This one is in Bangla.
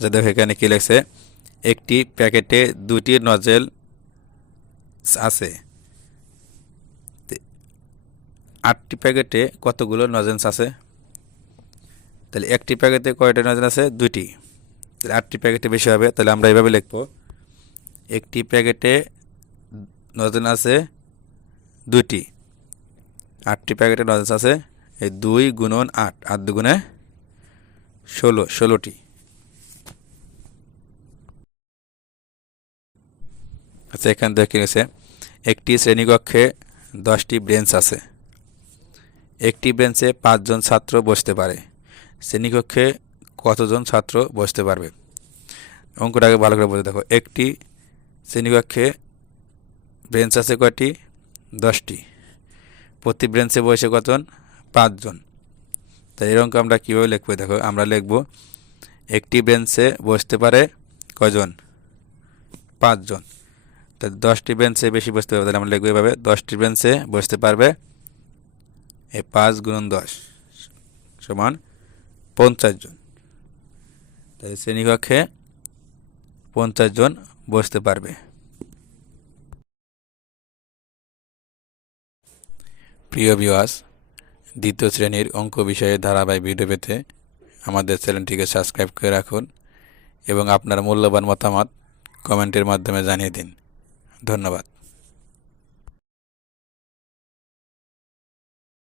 যে দেখো এখানে কী লেখছে? একটি প্যাকেটে দুটি নজেল আছে। আটটি প্যাকেটে কতগুলো নজেন্স আছে? তাহলে একটি প্যাকেটে কয়টা নজেল আছে? দুইটি। তাহলে আটটি প্যাকেটে বেশি হবে, তাহলে আমরা এইভাবে লিখব। একটি প্যাকেটে নজেল আছে দুইটি। আটটি প্যাকেটে নজেন্স আছে, এই দুই গুণন আট আট দুগুণে ষোলো, ষোলোটি। আচ্ছা এখান থেকে গেছে, একটি শ্রেণীকক্ষে দশটি বেঞ্চ আছে। একটি বেঞ্চে পাঁচজন ছাত্র বসতে পারে। শ্রেণীকক্ষে কতজন ছাত্র বসতে পারবে? অঙ্কটাকে ভালো করে বলে দেখো। একটি শ্রেণীকক্ষে ব্রেঞ্চ আছে কয়টি? দশটি। প্রতি ব্রেঞ্চে বসে কতজন পাঁচজন। তাই এর অঙ্ক আমরা কীভাবে লিখব দেখো? আমরা লিখব, একটি বেঞ্চে বসতে পারে কজন পাঁচজন। তাই দশটি বেঞ্চে বেশি বসতে পারবে, তাহলে আমরা লিখব এভাবে, দশটি বেঞ্চে বসতে পারবে এ পাঁচ গুণন দশ সমান পঞ্চাশ জন। তাই শ্রেণীকক্ষে পঞ্চাশ জন বসতে পারবে। প্রিয় বিওয়াস দ্বিতীয় শ্রেণির অঙ্ক বিষয়ে ধারাবাহিক ভিডিও পেতে আমাদের চ্যানেলটিকে সাবস্ক্রাইব করে রাখুন এবং আপনার মূল্যবান মতামত কমেন্টের মাধ্যমে জানিয়ে দিন। धन्यवाद।